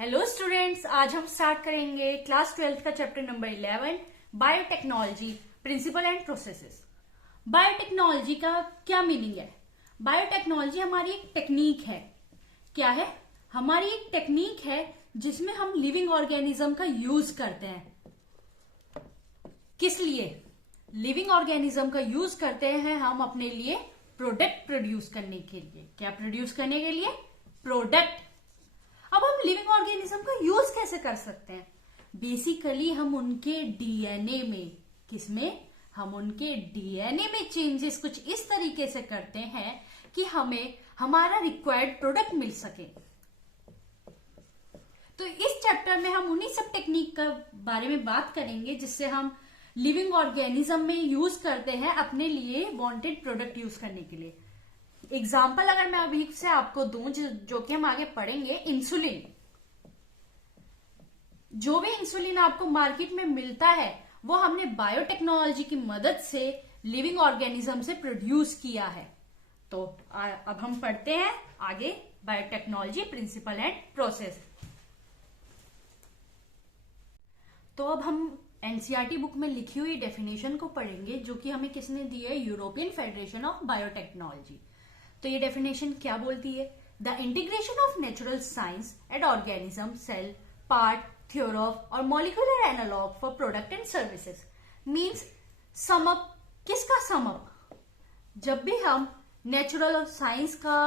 Hello students, आज हम start करेंगे क्लास 12 का chapter number 11 biotechnology principle and processes. Biotechnology का क्या मीनिंग है? बायोटेक्नोलॉजी हमारी एक टेक्निक है। क्या है? हमारी एक टेक्निक है जिसमें हम लिविंग ऑर्गेनिज्म का यूज करते हैं। किस लिए? लिविंग ऑर्गेनिज्म का यूज करते हैं हम अपने लिए प्रोडक्ट प्रोड्यूस करने के लिए। क्या प्रोड्यूस करने के लिए? प्रोडक्ट। अब हम लिविंग ऑर्गेनिज्म का यूज कैसे कर सकते हैं? बेसिकली हम उनके डीएनए में, किसमें? हम उनके डीएनए में चेंजेस कुछ इस तरीके से करते हैं कि हमें हमारा रिक्वायर्ड प्रोडक्ट मिल सके। तो इस चैप्टर में हम उन्हीं सब टेक्निक का बारे में बात करेंगे जिससे हम लिविंग ऑर्गेनिज्म में यूज करते हैं अपने लिए वांटेड प्रोडक्ट यूज करने के लिए। एग्जाम्पल अगर मैं अभी से आपको दूं जो कि हम आगे पढ़ेंगे, इंसुलिन। जो भी इंसुलिन आपको मार्केट में मिलता है वो हमने बायोटेक्नोलॉजी की मदद से लिविंग ऑर्गेनिज्म से प्रोड्यूस किया है। तो अब हम पढ़ते हैं आगे बायोटेक्नोलॉजी प्रिंसिपल एंड प्रोसेस। तो अब हम एनसीईआरटी बुक में लिखी हुई डेफिनेशन को पढ़ेंगे जो कि हमें किसने दी है? European Federation of Biotechnology. तो ये डेफिनेशन क्या बोलती है? The integration of natural science and organism, cell, part, theory और molecular analogue for product and services. Means sum up. किसका समअप? जब भी हम नेचुरल साइंस का,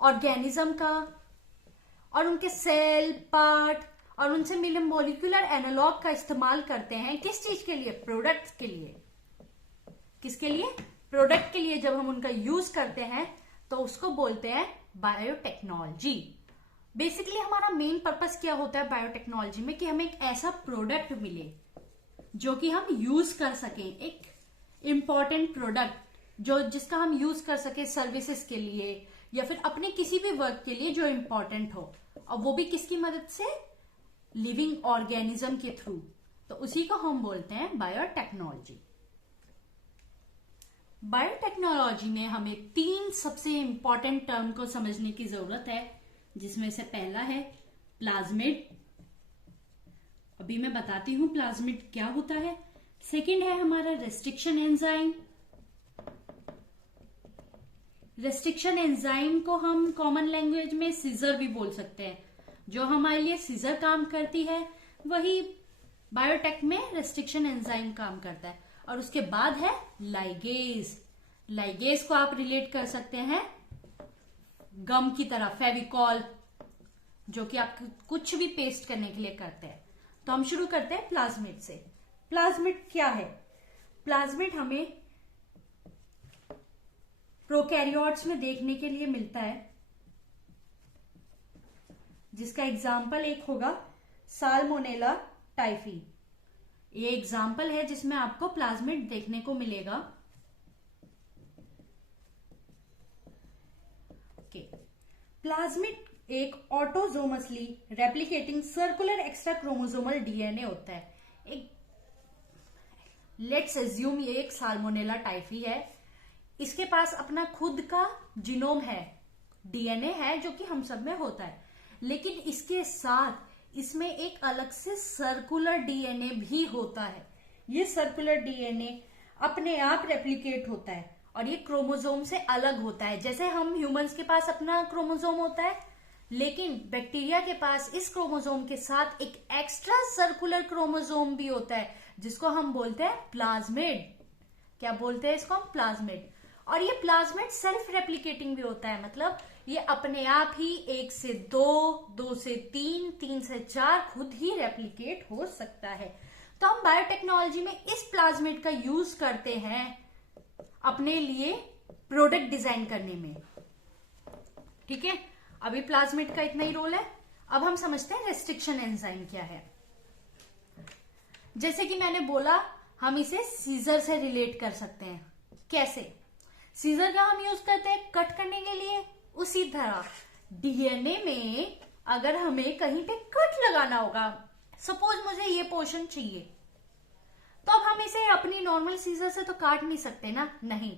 ऑर्गेनिज्म का और उनके सेल, पार्ट और उनसे मिले मॉलिक्यूलर एनालॉग का इस्तेमाल करते हैं, किस चीज के लिए? प्रोडक्ट के लिए। किसके लिए? प्रोडक्ट के लिए। जब हम उनका यूज करते हैं तो उसको बोलते हैं बायोटेक्नोलॉजी। बेसिकली हमारा मेन पर्पस क्या होता है बायोटेक्नोलॉजी में? कि हमें एक ऐसा प्रोडक्ट मिले जो कि हम यूज कर सकें, एक इंपॉर्टेंट प्रोडक्ट जिसका हम यूज कर सके सर्विसेज के लिए या फिर अपने किसी भी वर्क के लिए जो इंपॉर्टेंट हो, और वो भी किसकी मदद से? लिविंग ऑर्गेनिज्म के थ्रू। तो उसी को हम बोलते हैं बायोटेक्नोलॉजी। बायोटेक्नोलॉजी में हमें 3 सबसे इंपॉर्टेंट टर्म को समझने की जरूरत है, जिसमें से पहला है प्लाज्मिड। अभी मैं बताती हूं प्लाज्मिड क्या होता है। सेकंड है हमारा रेस्ट्रिक्शन एंजाइम। रेस्ट्रिक्शन एंजाइम को हम कॉमन लैंग्वेज में सीजर भी बोल सकते हैं। जो हमारे लिए सीजर काम करती है वही बायोटेक में रेस्ट्रिक्शन एंजाइम काम करता है। और उसके बाद है लाइगेज। लाइगेज को आप रिलेट कर सकते हैं गम की तरह, फेविकॉल, जो कि आप कुछ भी पेस्ट करने के लिए करते हैं। तो हम शुरू करते हैं प्लाज्मिड से। प्लाज्मिड क्या है? प्लाज्मिड हमें प्रोकैरियोट्स में देखने के लिए मिलता है, जिसका एग्जाम्पल एक होगा साल्मोनेला टाइफी। ये एग्जाम्पल है जिसमें आपको प्लाज्मिड देखने को मिलेगा। प्लाज्मिड एक autosomally replicating circular extra chromosomal DNA होता है। एक लेट्स एज्यूम ये एक साल्मोनेला टाइफी है। इसके पास अपना खुद का जीनोम है, डीएनए है जो कि हम सब में होता है, लेकिन इसके साथ इसमें एक अलग से सर्कुलर डीएनए भी होता है। ये सर्कुलर डीएनए अपने आप रेप्लिकेट होता है और ये क्रोमोसोम से अलग होता है। जैसे हम ह्यूमंस के पास अपना क्रोमोसोम होता है, लेकिन बैक्टीरिया के पास इस क्रोमोसोम के साथ एक एक्स्ट्रा सर्कुलर क्रोमोसोम भी होता है, जिसको हम बोलते हैं प्लाज्मिड। क्या बोलते हैं इसको हम? प्लाज्मिड। और ये प्लाज्मिड सेल्फ रेप्लिकेटिंग भी होता है, मतलब ये अपने आप ही 1 से 2, 2 से 3, 3 से 4 खुद ही रेप्लिकेट हो सकता है। तो हम बायोटेक्नोलॉजी में इस प्लाज्मिड का यूज करते हैं अपने लिए प्रोडक्ट डिजाइन करने में। ठीक है, अभी प्लाज्मिड का इतना ही रोल है। अब हम समझते हैं रेस्ट्रिक्शन एंजाइम क्या है। जैसे कि मैंने बोला, हम इसे सीजर से रिलेट कर सकते हैं। कैसे? सीजर का हम यूज करते हैं कट करने के लिए। उसी तरह डीएनए में अगर हमें कहीं पे कट लगाना होगा, सपोज मुझे ये पोर्शन चाहिए, तो अब हम इसे अपनी नॉर्मल सीजर से तो काट नहीं सकते ना। नहीं,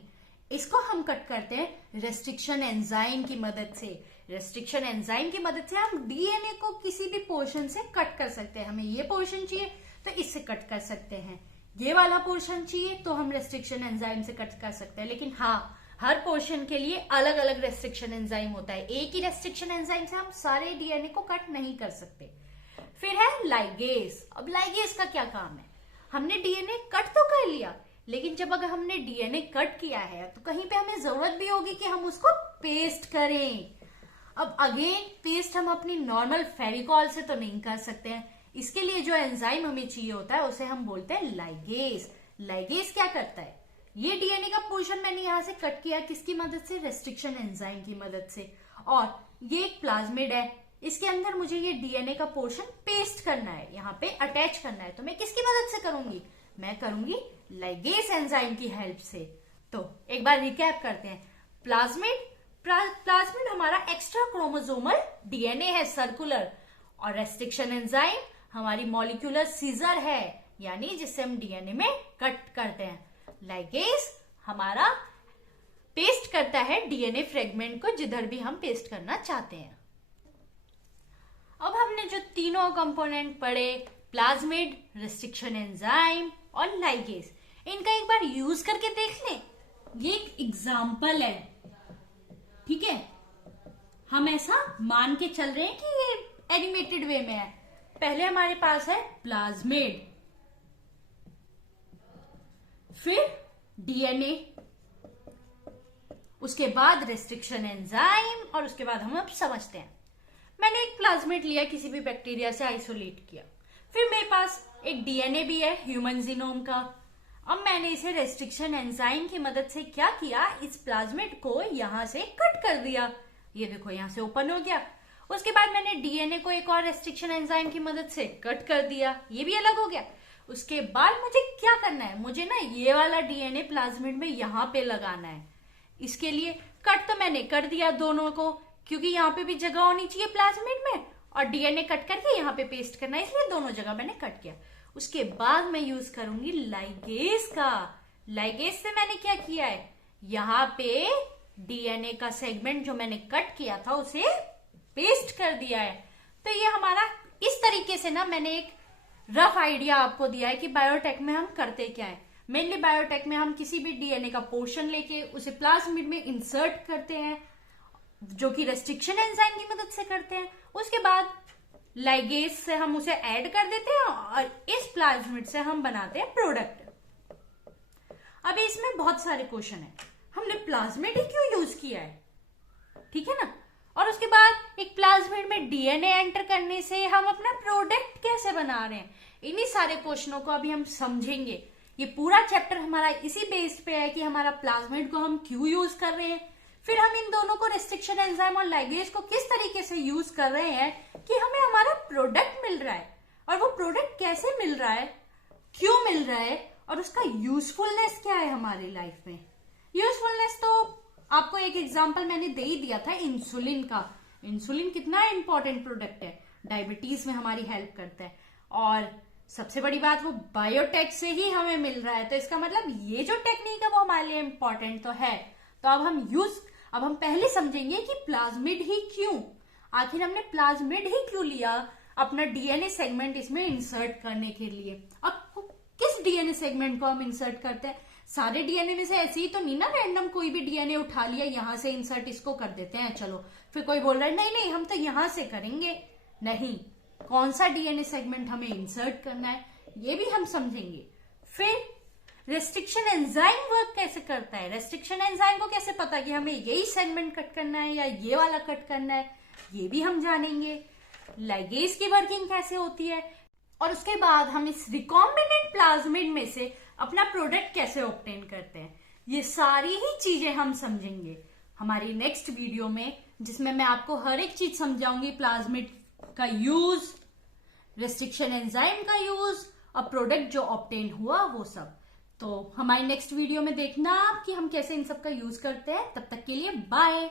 इसको हम कट करते हैं रेस्ट्रिक्शन एंजाइम की मदद से। रेस्ट्रिक्शन एंजाइम की मदद से हम डीएनए को किसी भी पोर्शन से कट कर सकते हैं। हमें ये पोर्शन चाहिए तो इससे कट कर सकते हैं, ये वाला पोर्शन चाहिए तो हम रेस्ट्रिक्शन एंजाइम से कट कर सकते हैं। लेकिन हाँ, हर पोर्शन के लिए अलग अलग रेस्ट्रिक्शन एंजाइम होता है। एक ही रेस्ट्रिक्शन एंजाइम से हम सारे डीएनए को कट नहीं कर सकते। फिर है लाइगेज। अब लाइगेज का क्या काम है? हमने डीएनए कट तो कर लिया, लेकिन जब अगर हमने डीएनए कट किया है तो कहीं पे हमें जरूरत भी होगी कि हम उसको पेस्ट करें। अब अगेन पेस्ट हम अपनी नॉर्मल फेविकॉल से तो नहीं कर सकते हैं। इसके लिए जो एंजाइम हमें चाहिए होता है उसे हम बोलते हैं लाइगेज। लाइगेज क्या करता है? ये डीएनए का पोर्शन मैंने यहां से कट किया, किसकी मदद से? रेस्ट्रिक्शन एंजाइम की मदद से। और ये एक प्लाज्मिड है, इसके अंदर मुझे ये डीएनए का पोर्शन पेस्ट करना है, यहाँ पे अटैच करना है। तो मैं किसकी मदद से करूंगी? मैं करूंगी लाइगेज एंजाइम की हेल्प से। तो एक बार रिकैप करते हैं। प्लाज्मिड हमारा एक्स्ट्रा क्रोमोसोमल डीएनए है, सर्कुलर। और रेस्ट्रिक्शन एंजाइम हमारी मॉलिक्यूलर सीजर है, यानी जिससे हम डीएनए में कट करते हैं। लाइगेज हमारा पेस्ट करता है डीएनए फ्रेगमेंट को जिधर भी हम पेस्ट करना चाहते हैं। अब हमने जो तीनों कंपोनेंट पढ़े, प्लाज्मिड, रेस्ट्रिक्शन एंजाइम और लाइगेज, इनका एक बार यूज करके देख लें। ये एक एग्जाम्पल है, ठीक है? हम ऐसा मान के चल रहे हैं कि ये एनिमेटेड वे में है। पहले हमारे पास है प्लाज्मिड, फिर डीएनए, उसके बाद रेस्ट्रिक्शन एंजाइम, और उसके बाद हम अब समझते हैं। मैंने एक प्लाज्मिड लिया, किसी भी बैक्टीरिया से आइसोलेट किया। फिर मेरे पास एक डीएनए भी है ह्यूमन जीनोम का। अब मैंने इसे रेस्ट्रिक्शन एंजाइम की मदद से क्या किया? इस प्लाज्मिड को यहां से कट कर दिया। ये देखो यहां से ओपन हो गया। उसके बाद मैंने डीएनए को एक और रेस्ट्रिक्शन एंजाइम की मदद से कट कर दिया, ये भी अलग हो गया। उसके बाद मुझे क्या करना है? मुझे ना ये वाला डीएनए प्लाज्मिड में यहां पे लगाना है। इसके लिए कट तो मैंने कर दिया दोनों को, क्योंकि यहाँ पे भी जगह होनी चाहिए प्लाज्मिड में, और डीएनए कट करके यहाँ पे पेस्ट करना है, इसलिए दोनों जगह मैंने कट किया। उसके बाद मैं यूज करूंगी लाइगेज का। लाइगेज से मैंने क्या किया है? यहाँ पे डीएनए का सेगमेंट जो मैंने कट किया था उसे पेस्ट कर दिया है। तो ये हमारा इस तरीके से ना, मैंने एक रफ आइडिया आपको दिया है कि बायोटेक में हम करते क्या है। मेनली बायोटेक में हम किसी भी डीएनए का पोर्शन लेके उसे प्लाज्मिड में इंसर्ट करते हैं, जो कि रेस्ट्रिक्शन एंजाइम की मदद से करते हैं। उसके बाद लाइगेज से हम उसे ऐड कर देते हैं और इस प्लाज्मिड से हम बनाते हैं प्रोडक्ट। अभी इसमें बहुत सारे क्वेश्चन है, हमने प्लाज्मिड ही क्यों यूज किया है, ठीक है ना? और उसके बाद एक प्लाज्मिड में डीएनए एंटर करने से हम अपना प्रोडक्ट कैसे बना रहे हैं, इन्हीं सारे क्वेश्चनों को अभी हम समझेंगे। ये पूरा चैप्टर हमारा इसी बेस पे है कि हमारा प्लाज्मिड को हम क्यों यूज कर रहे हैं, फिर हम इन दोनों को रेस्ट्रिक्शन एंजाइम और लाइगेज को किस तरीके से यूज कर रहे हैं कि हमें हमारा प्रोडक्ट मिल रहा है, और वो प्रोडक्ट कैसे मिल रहा है, क्यों मिल रहा है, और उसका यूजफुलनेस क्या है हमारी लाइफ में। यूजफुलनेस तो आपको एक एग्जांपल मैंने दे ही दिया था, इंसुलिन का। इंसुलिन कितना इंपॉर्टेंट प्रोडक्ट है, डायबिटीज में हमारी हेल्प करता है, और सबसे बड़ी बात वो बायोटेक से ही हमें मिल रहा है। तो इसका मतलब ये जो टेक्निक है वो हमारे लिए इंपॉर्टेंट तो है। तो अब हम पहले समझेंगे कि प्लाज्मिड ही क्यों, आखिर हमने प्लाज्मिड ही क्यों लिया अपना डीएनए सेगमेंट इसमें इंसर्ट करने के लिए। अब किस डीएनए सेगमेंट को हम इंसर्ट करते हैं? सारे डीएनए में से ऐसे ही तो नहीं ना, रैंडम कोई भी डीएनए उठा लिया, यहां से इंसर्ट इसको कर देते हैं चलो। फिर कोई बोल रहा है नहीं हम तो यहां से करेंगे, नहीं, कौन सा डीएनए सेगमेंट हमें इंसर्ट करना है ये भी हम समझेंगे। फिर रेस्ट्रिक्शन एंजाइम वर्क कैसे करता है, रेस्ट्रिक्शन एंजाइम को कैसे पता कि हमें यही सेगमेंट कट करना है या ये वाला कट करना है, ये भी हम जानेंगे। लाइगेज की वर्किंग कैसे होती है, और उसके बाद हम इस रिकॉम्बिनेंट प्लाज्मिड में से अपना प्रोडक्ट कैसे ऑब्टेन करते हैं, ये सारी ही चीजें हम समझेंगे हमारी नेक्स्ट वीडियो में, जिसमें मैं आपको हर एक चीज समझाऊंगी। प्लाज्मिड का यूज, रेस्ट्रिक्शन एंजाइम का यूज, और प्रोडक्ट जो ऑब्टेन हुआ वो सब। तो हमारी नेक्स्ट वीडियो में देखना आप कि हम कैसे इन सब का यूज करते हैं। तब तक के लिए बाय।